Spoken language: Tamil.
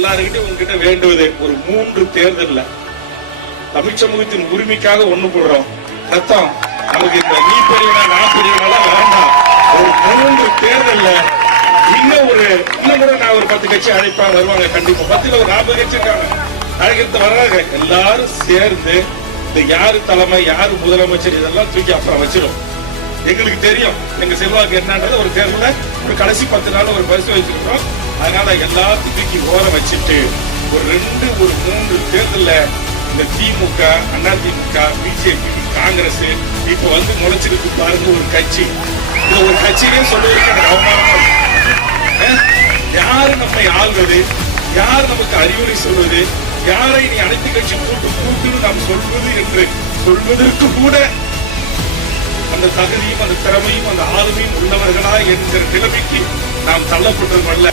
எல்லாருக்கிட்டையும் உங்ககிட்ட வேண்டுவது ஒரு 3 தேர்தல்ல தமிழ் சமூகத்தின் உரிமைக்காக ஒண்ணு போடுறோம். ரத்தம் நமக்கு இந்த நீ பெரியவனா நான் பெரியவனா வேண்டாம். ஒரு 3 தேர்தல்ல இன்னும் கூட நான் ஒரு 10 கட்சி அழைப்பா வருவாங்க. கண்டிப்பா 10ல ஒரு 40 கட்சி இருக்காங்க, அழைக்கிறது வர்றாங்க. எல்லாரும் சேர்ந்து இந்த யாரு தலைமை யாரு முதலமைச்சர் இதெல்லாம் தூக்கி அப்புறம் வச்சிடும். எங்களுக்கு தெரியும் எங்க செல்வாக்கு என்னன்றது. ஒரு தேர்தல ஒரு கடைசி 10 நாள் ஒரு பரிசு வச்சிருக்கிறோம். அதனால எல்லாத்தையும் தூக்கி ஓரம் வச்சுட்டு ஒரு 3 தேர்தல்ல இந்த திமுக, அதிமுக, பிஜேபி, காங்கிரஸ் இப்ப வந்து முளைச்சிருக்கு பாருங்க ஒரு கட்சி. இந்த ஒரு கட்சியிலே சொல்லுவதற்கு அவமானம். யாரு நம்மை ஆள்வது, யார் நமக்கு அறிவுரை சொல்வது, யாரை நீ அனைத்து கட்சி கூட்டுன்னு நாம் சொல்வது என்று சொல்வதற்கு கூட அந்த தகுதியும் அந்த திறமையும் அந்த ஆளுமையும் உள்ளவர்களா என்கிற நிலைமைக்கு நாம் தள்ளப்பட்டது அல்ல.